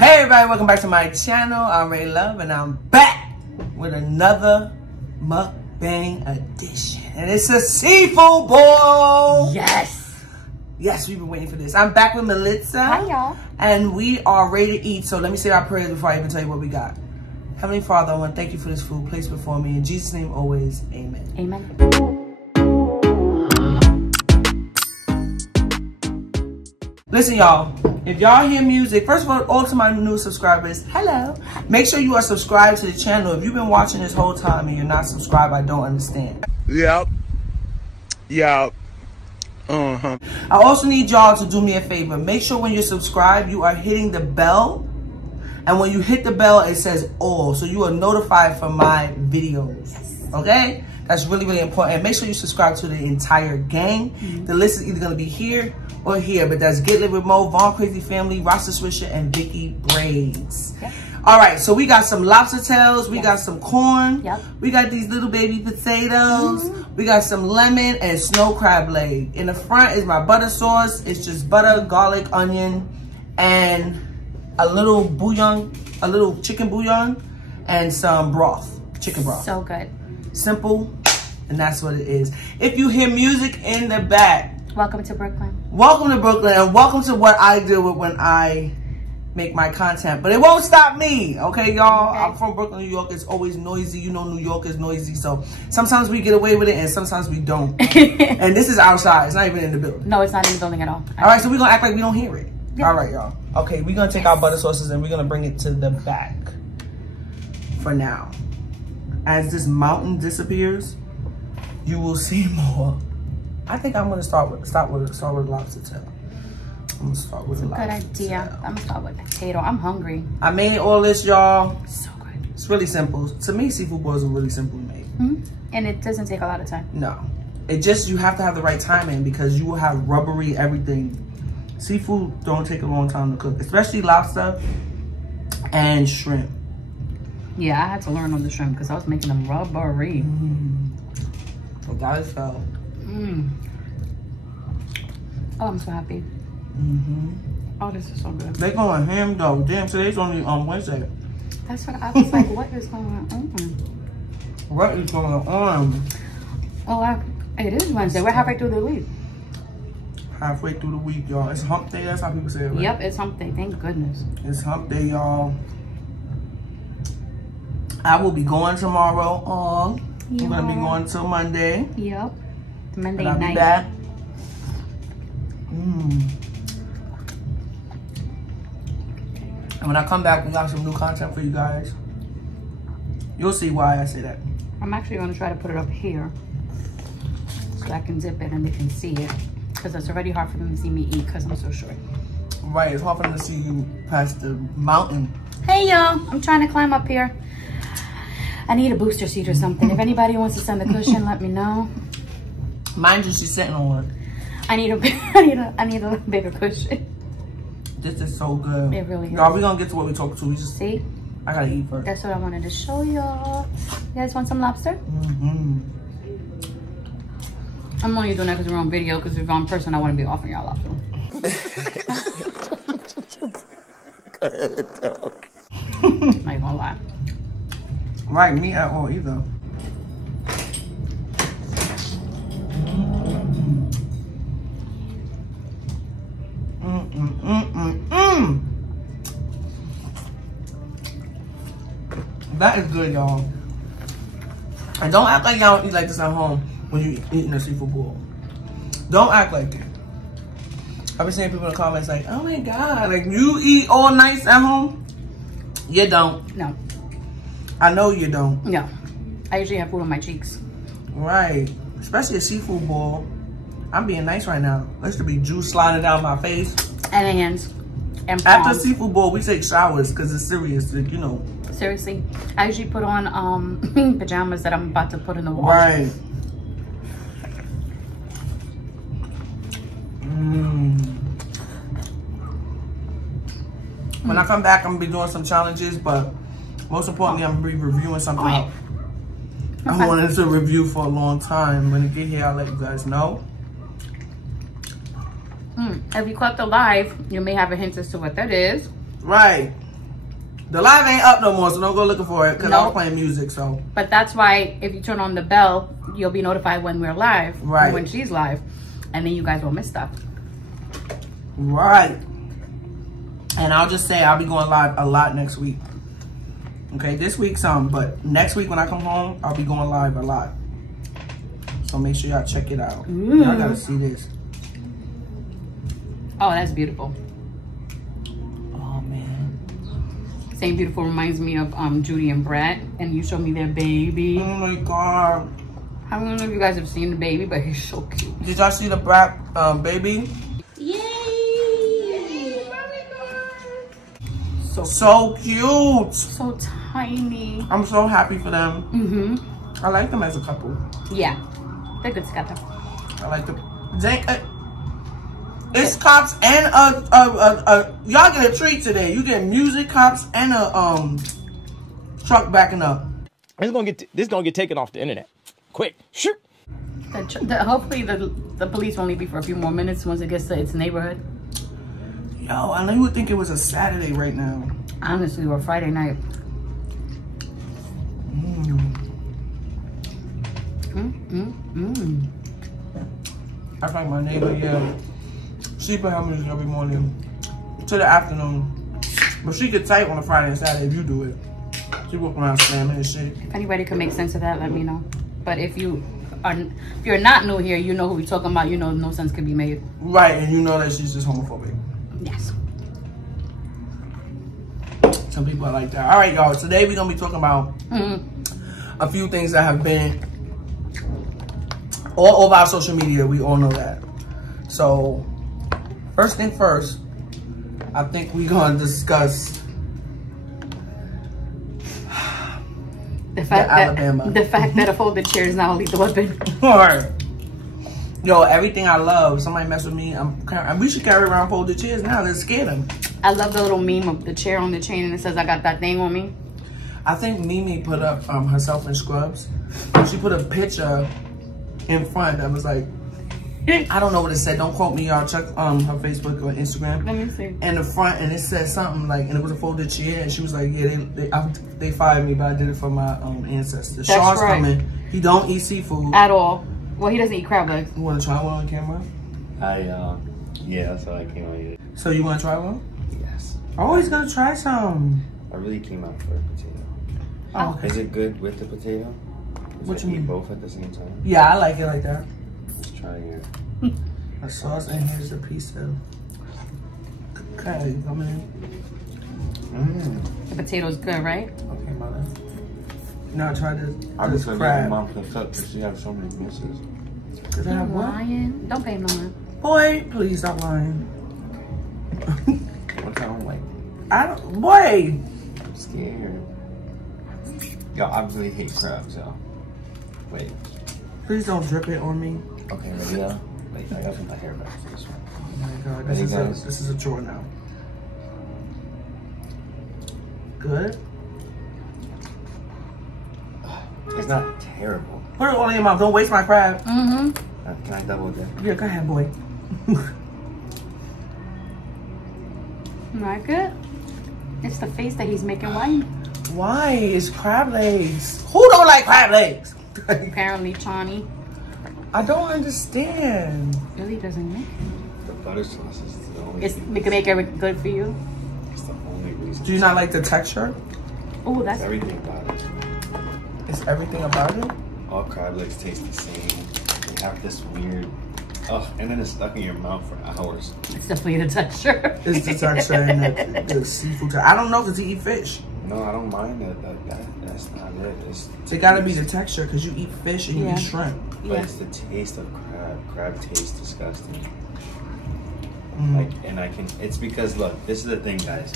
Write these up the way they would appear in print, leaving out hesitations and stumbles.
Hey everybody, welcome back to my channel. I'm Ray Love and I'm back with another mukbang edition. And it's a seafood boil. Yes. Yes, we've been waiting for this. I'm back with Melissa. Hi y'all. And we are ready to eat. So let me say our prayers before I even tell you what we got. Heavenly Father, I want to thank you for this food placed before me. In Jesus' name always, amen. Amen. Listen, y'all, if y'all hear music, first of all to my new subscribers, hello. Make sure you are subscribed to the channel. If you've been watching this whole time and you're not subscribed, I don't understand. Yep. I also need y'all to do me a favor. Make sure when you're subscribed, you are hitting the bell. And when you hit the bell, it says all. So you are notified for my videos. Okay? That's really, really important. And make sure you subscribe to the entire gang. The list is either going to be here or here. But that's Get Lit with Mo, Vaughn Crazy Family, Rasta Swisher, and Vicky Braids. Yep. All right. So we got some lobster tails. We got some corn. Yep. We got these little baby potatoes. We got some lemon and snow crab leg. In the front is my butter sauce. It's just butter, garlic, onion, and a little bouillon, a little chicken bouillon, and some broth, chicken broth. So good. Simple, and that's what it is. If you hear music in the back, welcome to Brooklyn. Welcome to Brooklyn, and welcome to what I deal with when I make my content. But it won't stop me, okay, y'all? Okay. I'm from Brooklyn, New York. It's always noisy. You know New York is noisy, so sometimes we get away with it, and sometimes we don't. And this is outside. It's not even in the building. No, it's not in the building at all. All right, so we're going to act like we don't hear it. Yep. All right, y'all. Okay, we're going to take our butter sauces, and we're going to bring it to the back for now. As this mountain disappears, you will see more. I think I'm gonna start with lobster tail. I'm gonna start with lobster Good idea. I'm gonna start with potato. I'm hungry. I made all this, y'all. So good. It's really simple. To me, seafood boils are really simple to make. And it doesn't take a lot of time. No, it just, you have to have the right timing because you will have rubbery everything. Seafood don't take a long time to cook, especially lobster and shrimp. Yeah, I had to learn on the shrimp because I was making them rubbery. So that is so. Oh, I'm so happy. Oh, this is so good. They going ham though. Damn, today's only on Wednesday. That's what I was like. What is going on? What is going on? Oh, it is Wednesday. We're halfway through the week. Halfway through the week, y'all. It's hump day. That's how people say it, right? Yep, it's hump day. Thank goodness. It's hump day, y'all. I will be going tomorrow on. I'm going to be going till Monday. Yep. Monday I'll night. be back. And when I come back, we got some new content for you guys. You'll see why I say that. I'm actually going to try to put it up here so I can zip it and they can see it. Because it's already hard for them to see me eat because I'm so short. Right, it's hard for them to see you past the mountain. Hey, y'all. I'm trying to climb up here. I need a booster seat or something. If anybody wants to send a cushion, let me know. Mind you, she's sitting on one. I need a bigger cushion. This is so good. It really is. Y'all, we gonna get to what we talking to. We just see. I gotta eat first. That's what I wanted to show y'all. You guys want some lobster? I'm only doing that because we're on video. Because if I'm in person, I want to be offering y'all lobster. I ain't gonna lie. Right, me at all either. That is good, y'all. And don't act like y'all don't eat like this at home when you eating a seafood boil. Don't act like it. I've been seeing people in the comments like, oh my God, like you eat all nice at home? You don't. No. I know you don't. No. I usually have food on my cheeks. Right. Especially a seafood boil. I'm being nice right now. There should be juice sliding down my face. And hands. And palms. After a seafood boil, we take showers because it's serious. Like, you know. Seriously. I usually put on pajamas that I'm about to put in the wash. Right. When I come back, I'm going to be doing some challenges, but most importantly, I'm going to be reviewing something I wanted to review for a long time. When it get here, I'll let you guys know. If you caught the live, you may have a hint as to what that is. Right. The live ain't up no more, so don't go looking for it because I was Nope. playing music. So, But that's why if you turn on the bell, you'll be notified when we're live, Right. and when she's live, and then you guys won't miss stuff. right. And I'll just say I'll be going live a lot next week. Okay, this week some, but next week when I come home, I'll be going live a lot. So make sure y'all check it out. Y'all gotta see this. Oh, that's beautiful. Oh man. Same beautiful reminds me of Judy and Brett, and you showed me their baby. Oh my god. I don't know if you guys have seen the baby, but he's so cute. Did y'all see the Brat baby? Yay! So cute. So tiny. I'm so happy for them. Mm-hmm. I like them as a couple. Yeah, they're good together. I like them. It's cops and y'all get a treat today. You get music, cops, and a truck backing up. This is gonna get taken off the internet. Quick, shoot. Hopefully the police won't leave you for a few more minutes once it gets to its neighborhood. Yo, I know you would think it was a Saturday right now. Honestly, or Friday night. I like my neighbor, yeah. She put her music every morning to the afternoon. But she get tight on a Friday and Saturday if you do it. She walk around slamming and shit. If anybody can make sense of that, let me know. But if you're not new here, you know who we're talking about. You know no sense could be made. Right, and you know that she's just homophobic. Yes. Some people are like that. All right, y'all. Today we're gonna be talking about a few things that have been all over our social media. We all know that. So, first thing first, I think we're gonna discuss The fact Alabama. that a folded chair is not a lethal weapon. Yo, everything I love. Somebody mess with me. We should carry around folded chairs now. Let's scare them. I love the little meme of the chair on the chain and it says, "I got that thing on me." I think Mimi put up herself in scrubs. She put a picture in front that was like, I don't know what it said. Don't quote me, y'all. Check her Facebook or Instagram. Let me see. In the front, and it said something like, and it was a folded chair, and she was like, yeah, they fired me, but I did it for my ancestors. That's Sean's right. coming. He don't eat seafood. At all. Well, he doesn't eat crab legs. You want to try one on camera? Yeah, that's what I came out here. So you want to try one? Yes. Always gonna try some. I really came out for a potato. Oh, okay. Is it good with the potato? What you mean? Eat both at the same time? Yeah, I like it like that. Let's try here. The sauce, and here's the piece of. Okay, coming in. The potato's good, right? Okay, mother. Now try this. I This just let crab. mom cook up because she has so many pieces. Cause I have I'm one. lying. Don't pay no mind. Boy, please stop lying. One time, like, I don't. Boy. I'm scared. Yo, I really hate crabs, y'all. Wait. Please don't drip it on me. Okay, ready, y'all? Wait, I gotta put my hair back for this one. Oh my god, Ready, guys? this is a chore now. Good. It's not terrible. Put it all in your mouth. Don't waste my crab. Mm-hmm. Can I double dip? Yeah, go ahead, boy. Like it? It's the face that he's making white. Why? It's crab legs. Who don't like crab legs? Apparently, Chani I don't understand. really doesn't make it. The butter sauce is the only We can make it good for you. It's the only reason. Do you not like the texture? Oh, that's It's everything about it. It's everything about it. All crab legs taste the same. They have this weird, and then it's stuck in your mouth for hours. it's definitely the texture. It's the texture and the seafood. I don't know because you eat fish. No, I don't mind that. That's not it. It gotta be the texture because you eat fish and you Yeah. eat shrimp. But Yeah. it's the taste of crab. Crab tastes disgusting. Mm. Like, and I can. It's because look, this is the thing, guys.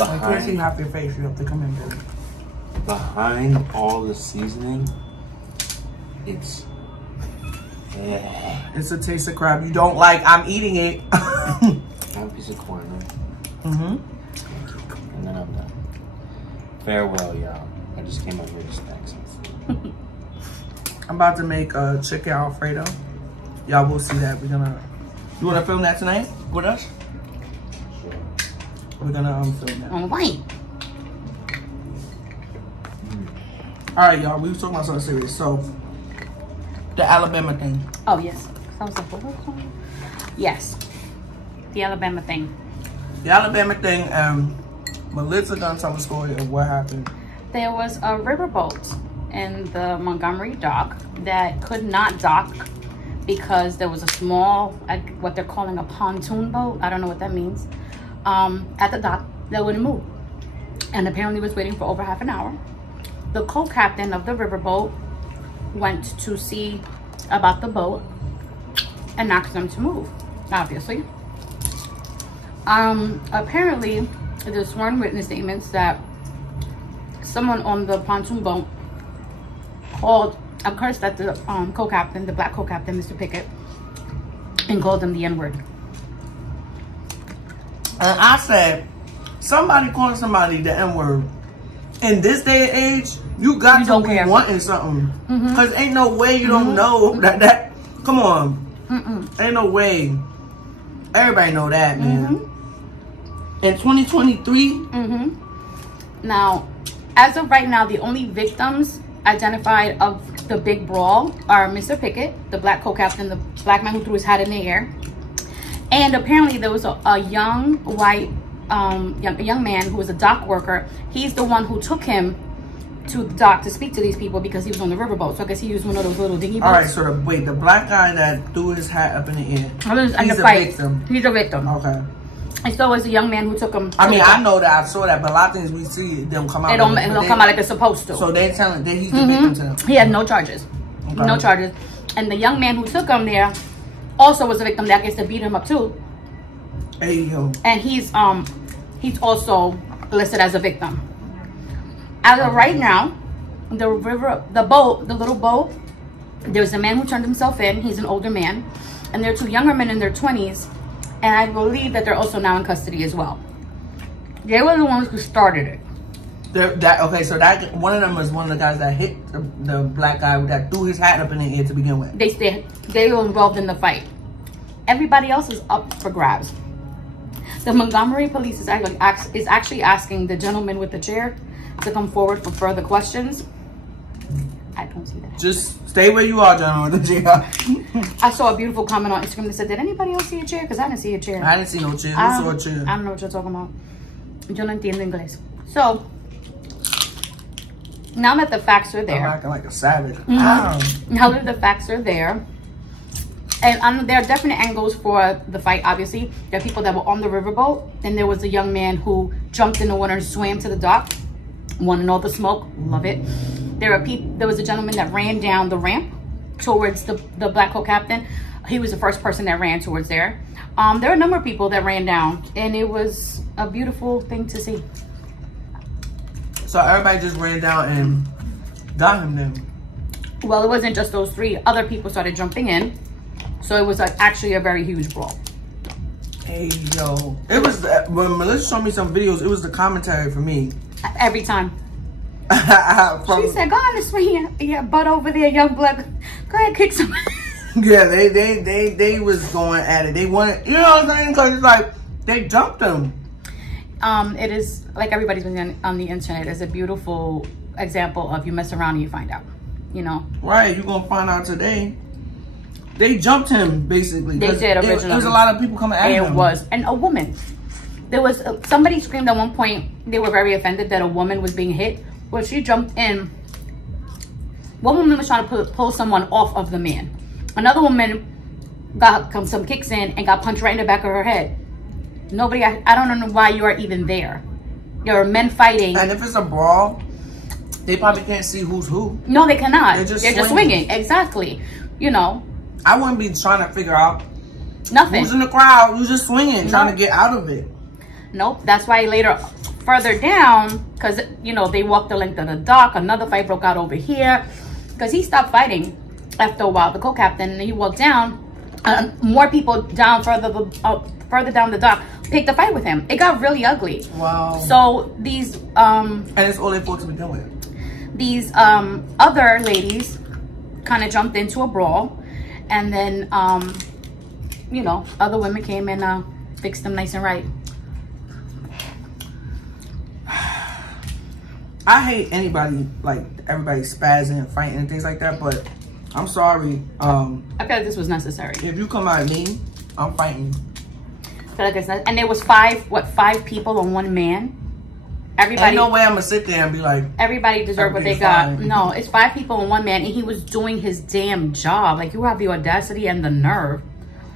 I can't see Behind, half your face. You have to come in, baby. behind all the seasoning, it's. It's a taste of crab you don't like. I'm eating it. One piece of corn, Mm-hmm. and then I'm done. Farewell, y'all. I just came out here to snack something. I'm about to make a chicken Alfredo. Y'all will see that. You wanna film that tonight with us? Sure. We're gonna film that. All right. Alright, y'all. We were talking about something serious. So, the Alabama thing. Oh, yes. I was like, what was going? Yes. The Alabama thing. The Alabama thing, Melissa gonna tell the story of what happened. There was a riverboat in the Montgomery dock that could not dock because there was a small, what they're calling a pontoon boat. I don't know what that means. At the dock that wouldn't move. And apparently was waiting for over half an hour. The co-captain of the riverboat went to see about the boat and asked them to move, obviously. Apparently, there's sworn witness statements that someone on the pontoon boat called, of course, that the co-captain, the black co-captain, Mr. Pickett, and called him the N-word. And I said, somebody calling somebody the N-word, in this day and age, you got to be wanting something. Because ain't no way you don't know that, come on. Ain't no way. Everybody know that, man. In 2023. Now, as of right now, the only victims identified of the big brawl are Mr. Pickett, the black co-captain, the black man who threw his hat in the air. And apparently there was a young white, young man who was a dock worker. He's the one who took him to the dock to speak to these people because he was on the riverboat. So I guess he used one of those little dinghy boats. All right, so wait, the black guy that threw his hat up in the air, he's a victim. He's a victim. Okay. And so was the young man who took him. I mean, I know that, I saw that, but a lot of things we see, they don't come out. It don't come out like it's supposed to. So they're telling that he's the victim to them. He had no charges. Okay. No charges. And the young man who took him there also was a victim that gets to beat him up too. Hey, yo. And he's also listed as a victim. As of right now, the little boat, there's a man who turned himself in. He's an older man. And there are two younger men in their 20s. And I believe that they're also now in custody as well. They were the ones who started it. Okay, so that one of them was one of the guys that hit the black guy that threw his hat up in the air to begin with. They were involved in the fight. Everybody else is up for grabs. The Montgomery police is actually asking the gentleman with the chair to come forward for further questions. I don't see that. Just stay where you are, gentlemen, with the chair. I saw a beautiful comment on Instagram that said, did anybody else see a chair? Because I didn't see a chair. I didn't see no chair. Who saw a chair? I don't know what you're talking about. Yo no entiendo inglés. So, now that the facts are there. I'm acting like a savage. Now that the facts are there, and there are definite angles for the fight, obviously. There are people that were on the riverboat, and there was a young man who jumped in the water and swam to the dock. Wanting all the smoke. Love it. There was a gentleman that ran down the ramp towards the black co-captain. He was the first person that ran towards there. There were a number of people that ran down, and it was a beautiful thing to see. So everybody just ran down and got him then? Well, it wasn't just those three. Other people started jumping in. So it was actually a very huge brawl. Hey, yo. It was, when Melissa showed me some videos, it was the commentary for me. Every time. She said, go on and swing your butt over there, young blood. Go ahead, kick some. Yeah, they was going at it. They wanted, you know what I'm saying? Because it's like, they jumped them. It is, like everybody's been on the internet, it's a beautiful example of you mess around and you find out, you know? Right, you're going to find out today. They jumped him, basically. They did originally. There was a lot of people coming at him. It was. And a woman. There was, somebody screamed at one point, they were very offended that a woman was being hit. Well, she jumped in. One woman was trying to pull someone off of the man. Another woman got some kicks in and got punched right in the back of her head. Nobody, I don't know why you are even there. There are men fighting. And if it's a brawl, they probably can't see who's who. No, they cannot. They're just swinging. Exactly. You know. I wouldn't be trying to figure out nothing. Who's in the crowd, who's just swinging, trying to get out of it. Nope. That's why later, further down, because, you know, they walked the length of the dock. Another fight broke out over here. Because he stopped fighting after a while, the co-captain, and he walked down. More people down further down the dock picked a fight with him. It got really ugly. Wow. So these and it's all they fought to begin with. These other ladies kind of jumped into a brawl, and then you know, other women came and fixed them nice and right. I hate anybody, like, everybody spazzing and fighting and things like that, but I'm sorry. I feel like this was necessary. If you come at me, I'm fighting you. I feel like it's not, and there was five people on one man. Everybody. Ain't no way I'm gonna sit there and be like, everybody deserved what they got. No, it's 5 people on one man, and he was doing his damn job. Like, you have the audacity and the nerve.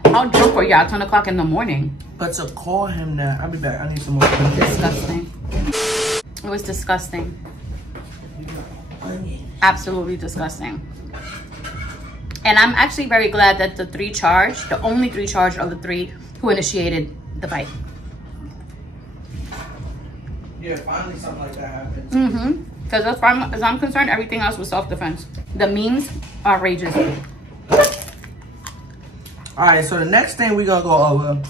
How drunk were y'all? 10 o'clock in the morning. But to call him that, I'll be back. I need some more. Disgusting. It was disgusting. Absolutely disgusting. And I'm actually very glad that the only three charged are the 3 who initiated the fight. Yeah, finally something like that happened. Mm-hmm. Because as far as I'm concerned, everything else was self-defense. The memes, outrageous. All right, so the next thing we're gonna go over,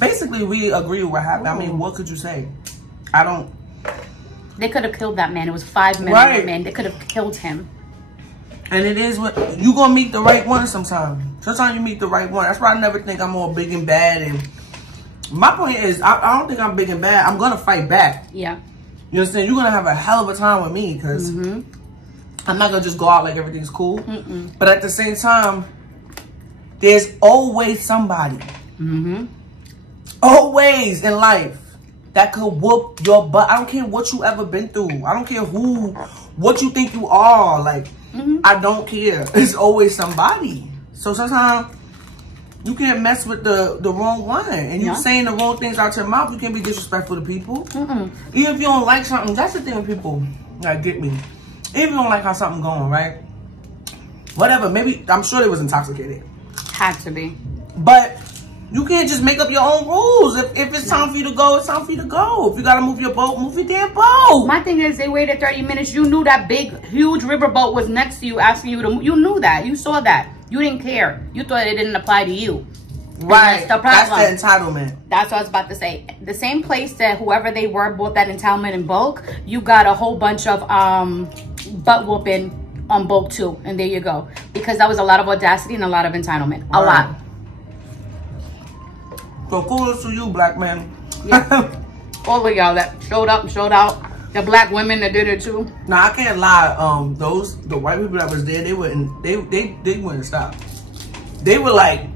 basically we agree with what happened. I mean, what could you say? They could have killed that man. It was 5 men. Right. Man. They could have killed him. And it is what you gonna meet the right one sometimes. Sometimes you meet the right one. That's why I never think I'm all big and bad. And my point is, I don't think I'm big and bad. I'm gonna fight back. Yeah. You understand? You're gonna have a hell of a time with me because I'm not gonna just go out like everything's cool. But at the same time, there's always somebody, always in life that could whoop your butt. I don't care what you ever been through. I don't care what you think you are. Like, I don't care. It's always somebody. So sometimes you can't mess with the wrong one. And you saying the wrong things out your mouth, you can't be disrespectful to people. Even if you don't like something, that's the thing with people that get me. Even if you don't like how something going, right? Whatever, maybe, I'm sure they was intoxicated. Had to be. But you can't just make up your own rules. If it's time for you to go, it's time for you to go. If you gotta move your boat, move your damn boat. My thing is, they waited 30 minutes. You knew that big, huge riverboat was next to you, asking you to. You knew that. You saw that. You didn't care. You thought it didn't apply to you. Right. That's the problem. That's the entitlement. That's what I was about to say. The same place that whoever they were bought that entitlement in bulk, you got a whole bunch of butt whooping on bulk too. And there you go. Because that was a lot of audacity and a lot of entitlement. A lot. So kudos to you, black man. Yeah. All of y'all that showed up and showed out. The black women that did it too. Nah, I can't lie. The white people that was there, they wouldn't stop. They were like,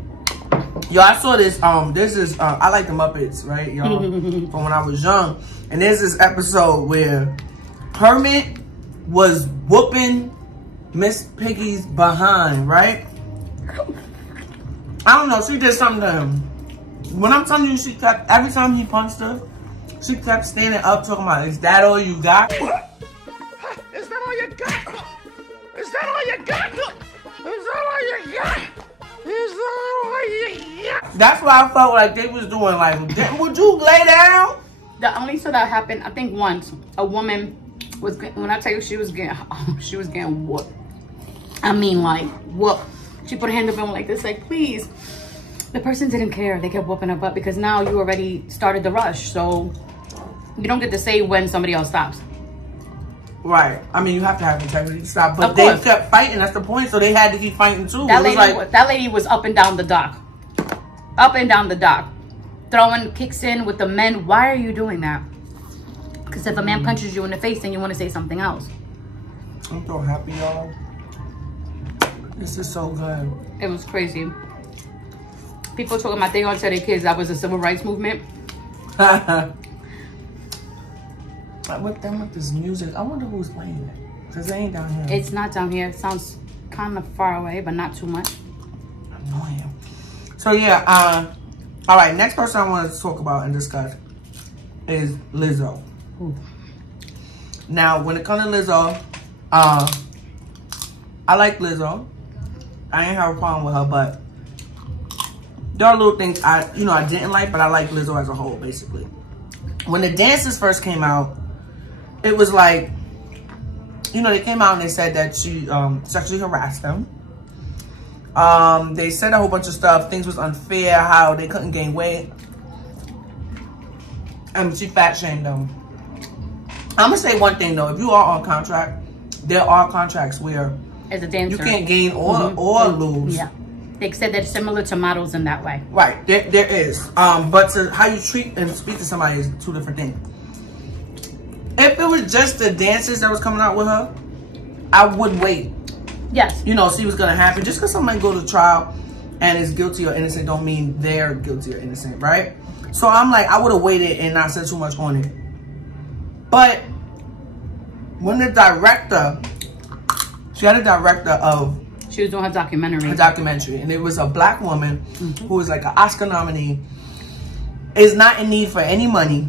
yo, I saw this. This is I like the Muppets, right, y'all, from when I was young. And there's this episode where Kermit was whooping Miss Piggy's behind, right? I don't know. She did something to him. When I'm telling you, she kept, every time he punched her, she kept standing up talking about, is that all you got? Is that all you got? Is that all you got? Is that all you got? Is that all you got? That's why I felt like they was doing like, would you lay down? The only so that happened, I think once, a woman was, when I tell you she was getting whooped. I mean like, whoop. She put her hand up and went like this, like, please. The person didn't care. They kept whooping her butt because now you already started the rush. So you don't get to say when somebody else stops. Right. I mean, you have to have integrity to stop. But they kept fighting. That's the point. So they had to keep fighting too. That lady was up and down the dock. Up and down the dock. Throwing kicks in with the men. Why are you doing that? Because if a man punches you in the face, then you want to say something else. I'm so happy, y'all. This is so good. It was crazy. People talking about they gonna tell their kids that was a civil rights movement. With them with this music, I wonder who's playing it. Because they ain't down here. It's not down here. It sounds kind of far away, but not too much. Annoying. So yeah, all right, next person I want to talk about and discuss is Lizzo. Ooh. Now, when it comes to Lizzo, I like Lizzo. I ain't have a problem with her, but there are little things I didn't like, but I like Lizzo as a whole, basically. When the dances first came out, it was like, they came out and they said that she sexually harassed them. They said a whole bunch of stuff. Things was unfair, how they couldn't gain weight. And she fat shamed them. I'm gonna say one thing though, if you are on contract, there are contracts where as a dancer, you can't gain or lose. Yeah. They said they're similar to models in that way. Right, there is. But how you treat and speak to somebody is two different things. If it was just the dances that was coming out with her, I would wait. Yes. You know, see what's gonna happen. Just because somebody go to trial and is guilty or innocent don't mean they're guilty or innocent, right? So I'm like, I would have waited and not said too much on it. But when the director, she had a director of, she was doing her documentary. Her documentary, and it was a black woman who was like an Oscar nominee, is not in need for any money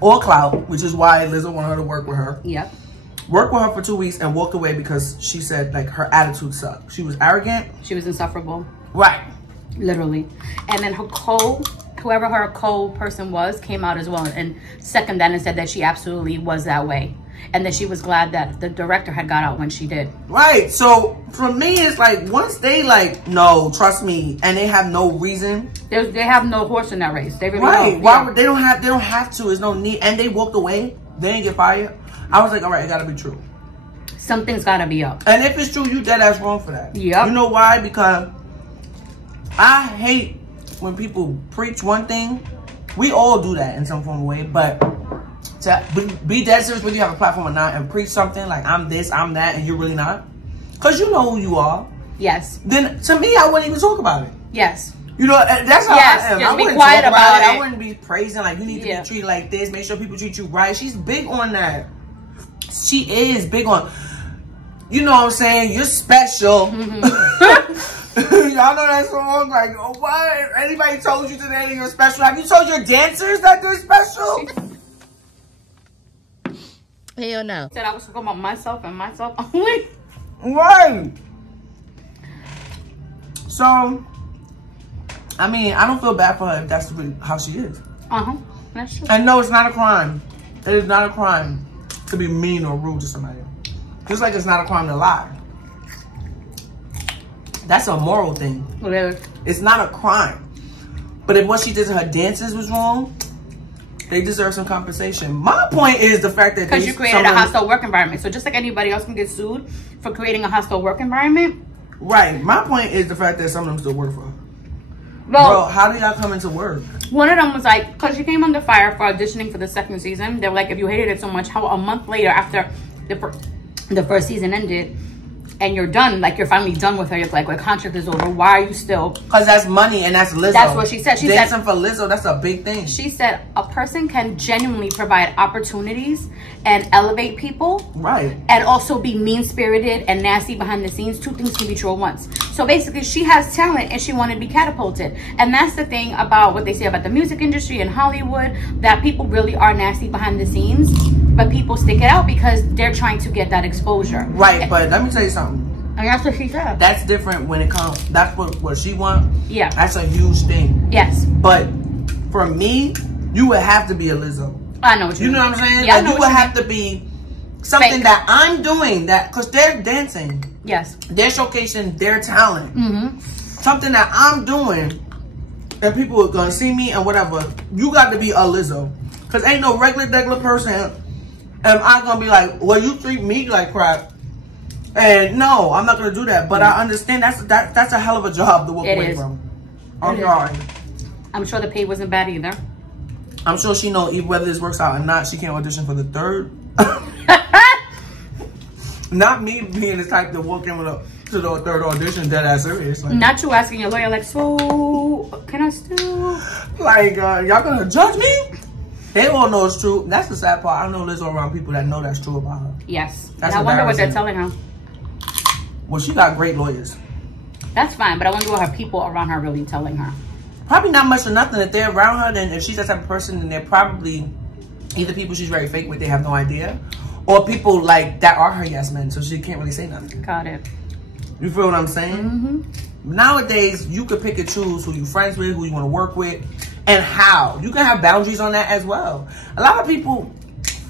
or clout, which is why Lizzo wanted her to work with her. Yep. Worked with her for 2 weeks and walked away because she said like her attitude sucked. She was arrogant. She was insufferable. Right. Literally. And then her whoever her co-person was, came out as well and seconded that and said that she absolutely was that way. And that she was glad that the director had got out when she did. Right. So for me, it's like once they like, no, trust me, and they have no reason. They have no horse in that race. They really right. don't. Why would they don't have to? There's no need. And they walked away. They didn't get fired. I was like, all right, it gotta be true. Something's gotta be up. And if it's true, you dead ass wrong for that. Yep. You know why? Because I hate when people preach one thing. We all do that in some form of way, but to be dead serious whether you have a platform or not and preach something like I'm this, I'm that, and you're really not, because you know who you are. Yes. Then to me, I wouldn't even talk about it. Yes. You know, that's how I am. Just I be wouldn't quiet talk about it. I wouldn't be praising like you need to be treated like this. Make sure people treat you right. She's big on that. She is big on. You know what I'm saying? You're special. Y'all know that song? Like, oh, what? Anybody told you today you're special? Have you told your dancers that they're special? Hell no. Said I was talking about myself and myself only. Right. So, I mean, I don't feel bad for her if that's really how she is. That's true. And no, it's not a crime. It is not a crime to be mean or rude to somebody. Just like it's not a crime to lie. That's a moral thing. Whatever. It's not a crime. But if what she did to her dances was wrong, they deserve some compensation. My point is the fact that because you created a hostile work environment. So just like anybody else can get sued for creating a hostile work environment. Right. My point is the fact that some of them still work for her. Well, bro, how did y'all come into work? One of them was like, because she came under fire for auditioning for the second season. They were like, if you hated it so much, how a month later after the first season ended and you're done, like you're finally done with her, you're like, contract is over, why are you still? Because that's money and that's Lizzo. That's what she said. She dancing said, for Lizzo, that's a big thing. She said a person can genuinely provide opportunities and elevate people. Right. And also be mean-spirited and nasty behind the scenes. Two things can be true at once. So basically, she has talent and she wanted to be catapulted. And that's the thing about what they say about the music industry in Hollywood, that people really are nasty behind the scenes, but people stick it out because they're trying to get that exposure. Right, but let me tell you something. And that's what she said. That's different when it comes, that's what she wants. Yeah. That's a huge thing. Yes. But for me, you would have to be a Lizzo. I know what you mean. You know what I'm saying? Yeah, like you would have to be something fake. That I'm doing that, because they're dancing. Yes. They're showcasing their talent. Something that I'm doing and people are going to see me and whatever. You got to be a Lizzo. Because ain't no regular person am I going to be like, well, you treat me like crap. And no, I'm not going to do that. But I understand that's a hell of a job to walk away from. I'm sorry. I'm sure the pay wasn't bad either. I'm sure she knows whether this works out or not, she can't audition for the third. Not me being the type to walk in to the third audition dead ass serious. Like, not you asking your lawyer, like, so can I still? Like, y'all gonna judge me? They all know it's true. That's the sad part. I know Lizzo around people that know that's true about her. Yes. That's and I wonder what they're telling her. Well, she got great lawyers. That's fine, but I wonder what her people around her really telling her. Probably not much or nothing. If they're around her, then if she's that type of person, then they're probably either people she's very fake with, they have no idea, or people like that are her yes men, so she can't really say nothing. Got it. You feel what I'm saying? Nowadays, you could pick and choose who you're friends with, who you want to work with, and how. You can have boundaries on that as well. A lot of people,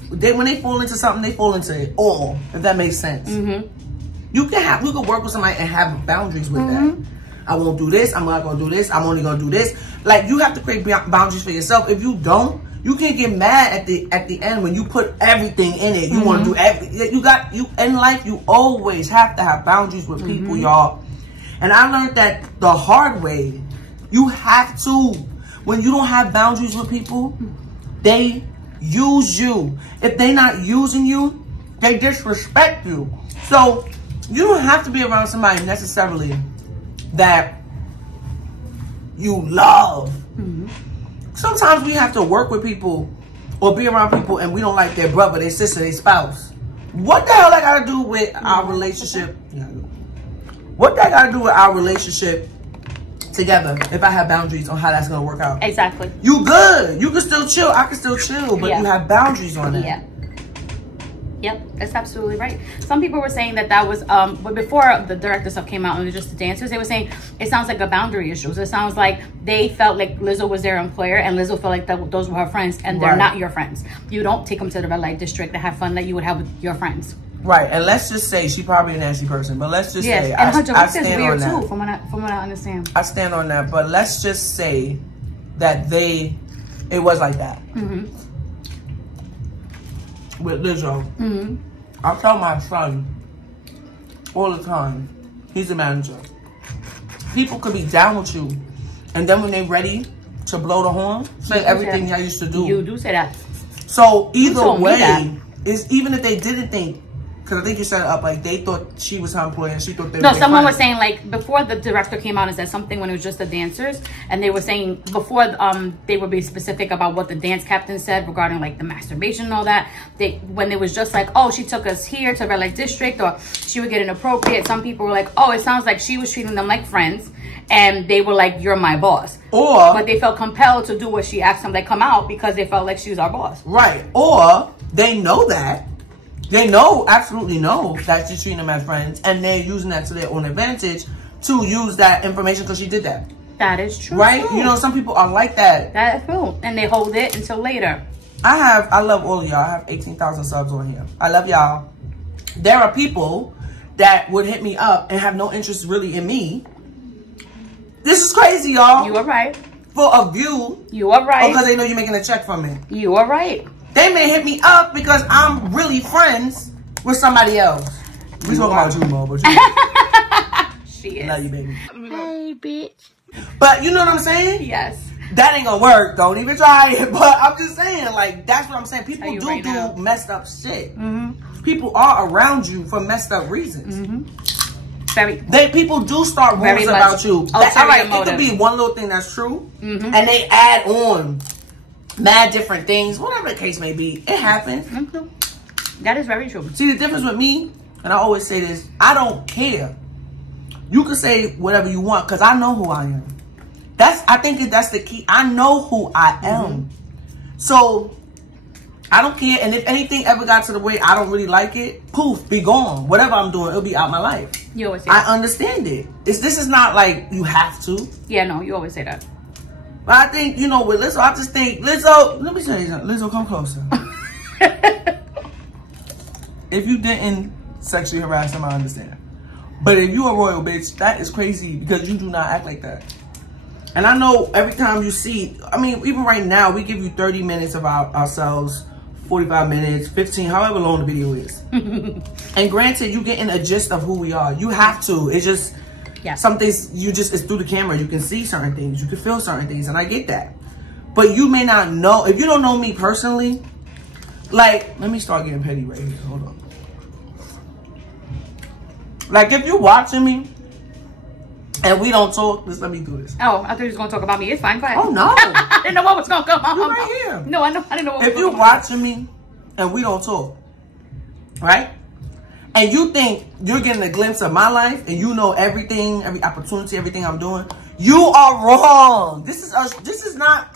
when they fall into something, they fall into it all, if that makes sense. You can work with somebody and have boundaries with that. I won't do this. I'm not going to do this. I'm only going to do this. Like, you have to create boundaries for yourself. If you don't, you can't get mad at the end when you put everything in it. You want to do everything. You in life, you always have to have boundaries with people, y'all. And I learned that the hard way. You have to. When you don't have boundaries with people, they use you. If they not using you, they disrespect you. So you don't have to be around somebody necessarily that you love. Sometimes we have to work with people or be around people and we don't like their brother, their sister, their spouse. What the hell that got to do with our relationship? What that got to do with our relationship together if I have boundaries on how that's going to work out? Exactly. You good. You can still chill. I can still chill, but you have boundaries on that. Yeah. Yep, that's absolutely right. Some people were saying that was, but before the director stuff came out and it was just the dancers, they were saying it sounds like a boundary issue. So it sounds like they felt like Lizzo was their employer and Lizzo felt like those were her friends, and they're not your friends. You don't take them to the red light district to have fun that you would have with your friends. Right, and let's just say she's probably a nasty person, but let's just say and her director is weird weird too, from what I understand. I stand on that, but let's just say that it was like that with Lizzo. I tell my son all the time, he's a manager. People could be down with you, and then when they're ready to blow the horn, say everything y'all used to do. You do say that. So either way, is even if they didn't think, because I think you set it up like they thought she was her employee and she thought they were. No, someone was saying like before the director came out and said something when it was just the dancers, and they were saying before they would be specific about what the dance captain said regarding like the masturbation and all that. When it was just like, oh, she took us here to red light district, or she would get inappropriate. Some people were like, oh, it sounds like she was treating them like friends, and they were like, you're my boss. But they felt compelled to do what she asked them, like come out, because they felt like she was our boss. Right. Or they know that. They absolutely know that she's treating them as friends, and they're using that to their own advantage to use that information because she did that. That is true. Right? Too. You know, some people are like that. That is true. And they hold it until later. I love all of y'all. I have 18,000 subs on here. I love y'all. There are people that would hit me up and have no interest really in me. This is crazy, y'all. You are right. For a view. You are right. Because they know you're making a check from it. You are right. They may hit me up because I'm really friends with somebody else. We talking about you, Mo, but she is. Love you, baby. Hey, bitch. But you know what I'm saying? Yes. That ain't gonna work. Don't even try it. But I'm just saying, like, that's what I'm saying. People do messed up shit. People are around you for messed up reasons. People do start rumors about you. All right, it could be one little thing that's true, and they add on mad different things, whatever the case may be. It happens. That is very true. See, the difference with me, and I always say this, I don't care. You can say whatever you want because I know who I am. I think that's the key. I know who I am. So I don't care. And if anything ever got to the way I don't really like it, poof, be gone. Whatever I'm doing, it'll be out my life. You always say that. I understand it. This is not like you have to. Yeah, no, you always say that. But I think, you know, with Lizzo, I just think, Lizzo, let me tell you something. Lizzo, come closer. If you didn't sexually harass him, I understand. But if you a royal bitch, that is crazy because you do not act like that. And I know every time you see, I mean, even right now, we give you 30 minutes of ourselves, 45 minutes, 15, however long the video is. And granted, you getting a gist of who we are. You have to. It's just... Yeah. Some things it's through the camera. You can see certain things. You can feel certain things. And I get that. But you may not know. If you don't know me personally, like, let me start getting petty right here. Hold on. Like, if you're watching me and we don't talk, just let me do this. Oh, I thought you was going to talk about me. It's fine. Go ahead. Oh, no. I didn't know what was going to come out. You're right here. No, I didn't know what was going to come. If you're watching me and we don't talk, right? And you think you're getting a glimpse of my life and you know everything, every opportunity, everything I'm doing, you are wrong. This is not,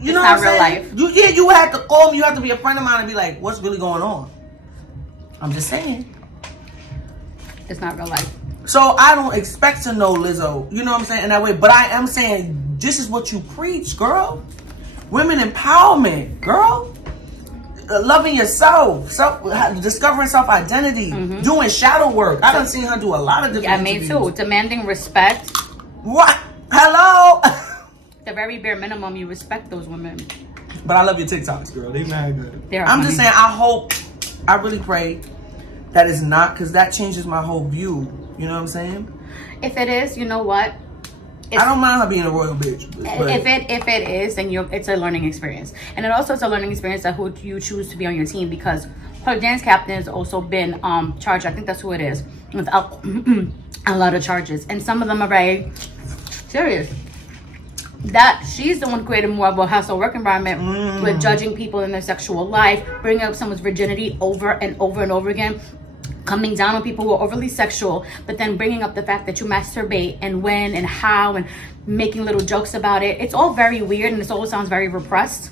you know what I'm saying? Real life. You have to call me, you have to be a friend of mine and be like, what's really going on? I'm just saying. It's not real life. So I don't expect to know Lizzo, you know what I'm saying, in that way. But I am saying, this is what you preach, girl. Women empowerment, girl. Loving yourself, discovering self-identity, doing shadow work. I done seen her do a lot of different me too. Demanding respect. What? Hello? The very bare minimum, you respect those women. But I love your TikToks, girl. They mad good. I'm just saying, I really pray that it's not, because that changes my whole view. You know what I'm saying? If it is, you know what? I don't mind her being a royal bitch. If it is, then it's a learning experience. And it also is a learning experience that who you choose to be on your team, because her dance captain has also been charged. I think that's who it is, with a lot of charges. And some of them are very serious. That she's the one who created more of a hostile work environment with judging people in their sexual life, bringing up someone's virginity over and over and over again, coming down on people who are overly sexual, but then bringing up the fact that you masturbate and when and how and making little jokes about it. It's all very weird, and it all sounds very repressed,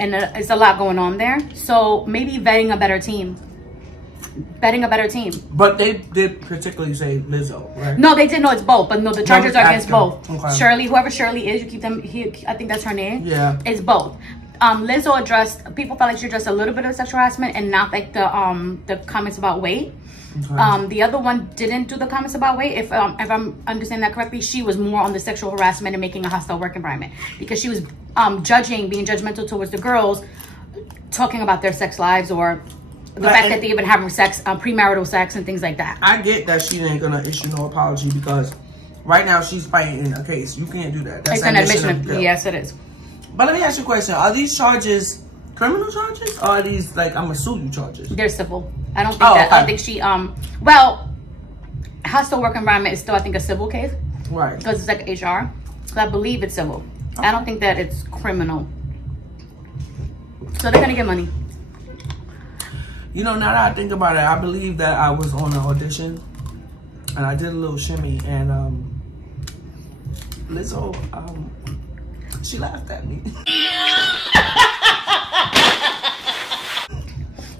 and it's a lot going on there. So maybe vetting a better team. But they did particularly say Lizzo, right? No, they did. No, it's both. But no, the charges are against both. Okay. Shirley, whoever Shirley is, you keep them. I think that's her name. Yeah, it's both. Lizzo addressed, people felt like she addressed a little bit of sexual harassment and not like the comments about weight. Okay. The other one didn't do the comments about weight. If I'm understanding that correctly, she was more on the sexual harassment and making a hostile work environment, because she was being judgmental towards the girls, talking about their sex lives or the fact that they even having sex, premarital sex and things like that. I get that she ain't gonna issue no apology, because right now she's fighting a case. You can't do that. That's an admission of guilt. Yes, it is. But let me ask you a question. Are these charges criminal charges, or are these like I'm gonna sue you charges? They're civil. I don't think that. Okay. I think she well, hostile work environment is still, I think, a civil case. Right. Because it's like HR. So I believe it's civil. Okay. I don't think that it's criminal. So they're gonna get money. You know, now that I think about it, I believe that I was on an audition and I did a little shimmy, and Lizzo, she laughed at me.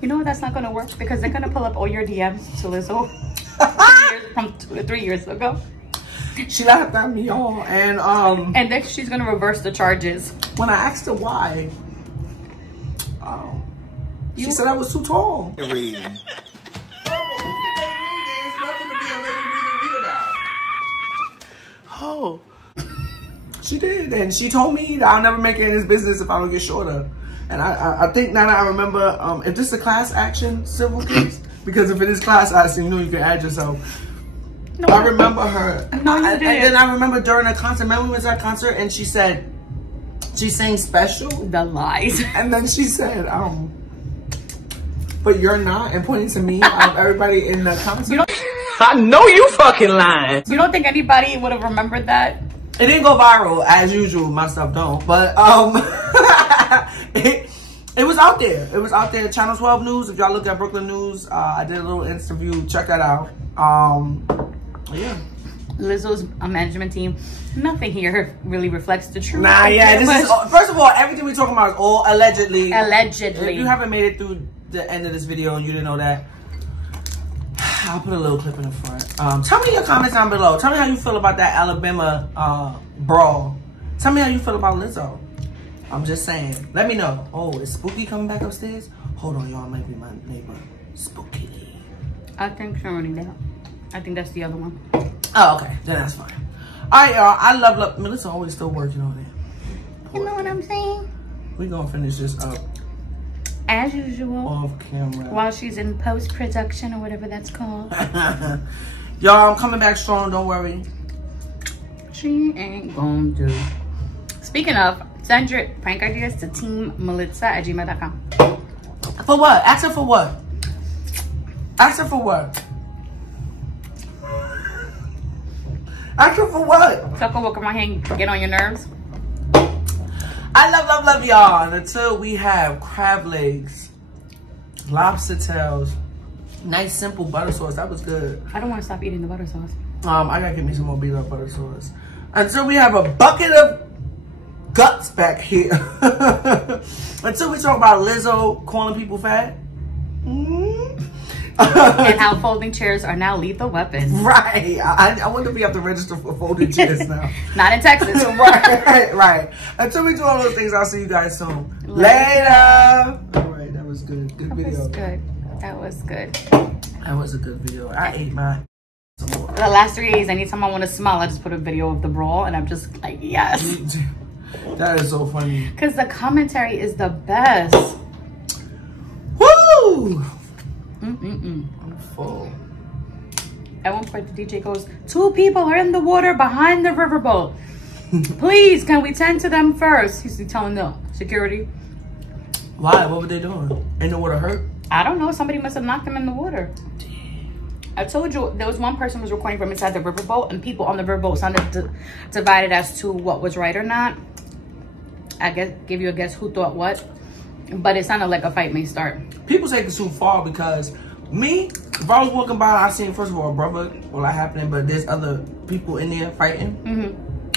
You know what? That's not gonna work, because they're gonna pull up all your DMs to Lizzo from 2 to 3 years ago. She laughed at me, y'all, and then she's gonna reverse the charges. When I asked her why, she said I was too tall. Oh, she did, and she told me that I'll never make it in this business if I don't get shorter. And I think now that I remember, if this is a class action civil case, because if it is class action, you know you can add yourself. No, I remember her. No, you didn't. And then I remember during a concert, remember we went to that concert and she said, she sang Special. The lies. And then she said, but you're not, and pointing to me, everybody in the concert. I know you fucking lying. You don't think anybody would have remembered that? It didn't go viral, as usual. My stuff don't, but it was out there. It was out there. Channel 12 News. If y'all look at Brooklyn News, I did a little interview. Check that out. Yeah. Lizzo's management team. Nothing here really reflects the truth. Nah, yeah. This is first of all, everything we're talking about is all allegedly. Allegedly. If you haven't made it through the end of this video and you didn't know that, I'll put a little clip in the front. Tell me your comments down below. Tell me how you feel about that Alabama brawl. Tell me how you feel about Lizzo. I'm just saying. Let me know. Oh, is Spooky coming back upstairs? Hold on, y'all. Might be my neighbor. Spooky. I think she's already there. I think that's the other one. Oh, okay. Then that's fine. All right, y'all. I love Melissa always still working on it. You know what I'm saying? We're going to finish this up. As usual. Off camera. While she's in post-production or whatever that's called. Y'all, I'm coming back strong. Don't worry. She ain't gonna do. Speaking of, send your prank ideas to teammelitza@gmail.com. For what? Ask her for what? Ask her for what? Ask her for what? Suck a look at my hand, get on your nerves. I love y'all. And until we have crab legs, lobster tails, nice simple butter sauce. That was good. I don't want to stop eating the butter sauce. I gotta get me some more beat up butter sauce. Until we have a bucket of guts back here. Until we talk about Lizzo calling people fat. And how folding chairs are now lethal weapons. Right. I wonder if we have to register for folding chairs now. Not in Texas. Right. Until we do all those things, I'll see you guys soon. Later. All right. That was good. Good video. That was good. That was a good video. I ate my... The last 3 days, anytime I want to smile, I just put a video of the brawl, and I'm just like, yes. That is so funny. Because the commentary is the best. Woo! I'm full. At one point, the DJ goes, 2 people are in the water behind the riverboat. Please, can we tend to them first? He's telling the security. Why? What were they doing? Ain't the water hurt? I don't know. Somebody must have knocked them in the water. I told you there was one person who was recording from inside the riverboat, and people on the riverboat sounded divided as to what was right or not. I guess give you a guess who thought what, but it sounded like a fight may start. People take it too far because me, if I was walking by, I seen first of all a brother, well, that happening, but there's other people in there fighting.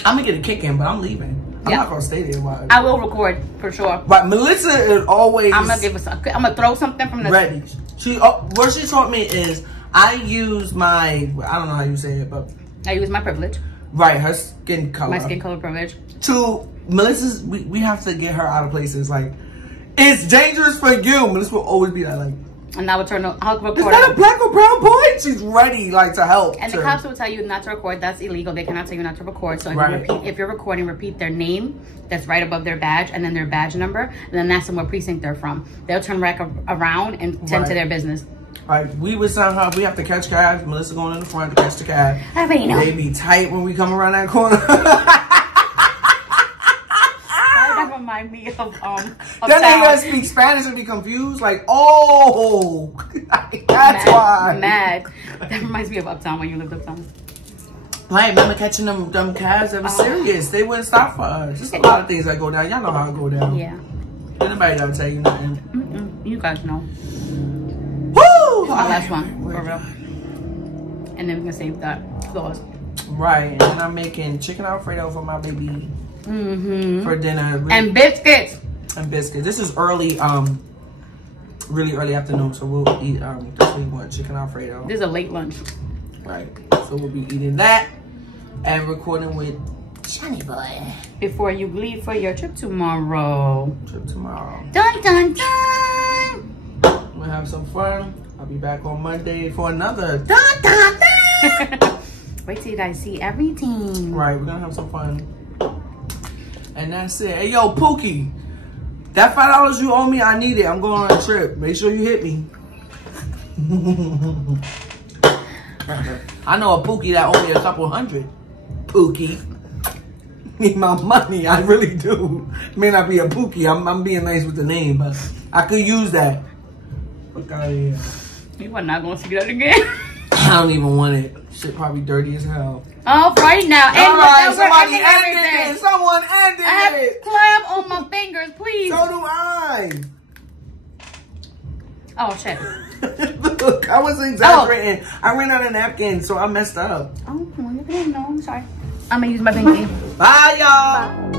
I'm gonna get a kick in, but I'm leaving. I'm not gonna stay there. While I will record for sure. But Melissa is always. I'm gonna throw something from the ready. What she taught me is I use my, I don't know how you say it, but I use my privilege. Right, her skin color. My skin color privilege. To Melissa's, we have to get her out of places. Like, it's dangerous for you. Melissa will always be like. And I would turn the, I'll record. Is that a black or brown boy? She's ready, like, to help. And the cops will tell you not to record. That's illegal. They cannot tell you not to record. So if you're recording, repeat their name that's right above their badge and then their badge number. And then that's what precinct they're from. They'll turn back around and tend to their business. All right, we would somehow, we have to catch cabs. Melissa going in the front to catch the cab. I already know. They be tight when we come around that corner. That remind me of then they gotta speak Spanish and be confused. Like, oh, that's why. Mad. That reminds me of Uptown when you lived Uptown. Right, remember catching them cabs that was serious. They wouldn't stop for us. Just a lot of things that go down. Y'all know how it go down. Yeah. Anybody gotta tell you nothing. You guys know. Woo! My last one, for real. And then we can save that sauce. Right, and then I'm making chicken Alfredo for my baby for dinner. And biscuits. And biscuits. This is early, really early afternoon, so we'll eat this week what chicken Alfredo. This is a late lunch. Right, so we'll be eating that and recording with Johnny Boy before you leave for your trip tomorrow. Dun dun dun. We'll have some fun. I'll be back on Monday for another dun dun dun. Wait till you guys see everything. Right, we're gonna have some fun. And that's it. Hey, yo, Pookie, that $5 you owe me, I need it. I'm going on a trip. Make sure you hit me. I know a Pookie that owe me a couple $100. Pookie. Need my money. I really do. May not be a Pookie. I'm being nice with the name, but I could use that. Fuck out of here. You are not going to see that again. I don't even want it. Shit probably dirty as hell. Oh, right now. All right, somebody ended it. Someone ended it. I have clam on my fingers, please. So do I. Oh, shit. Look, I was exaggerating. Oh. I ran out of napkins, so I messed up. Oh, well, you didn't know. I'm sorry. I'm going to use my pinky. Bye, y'all.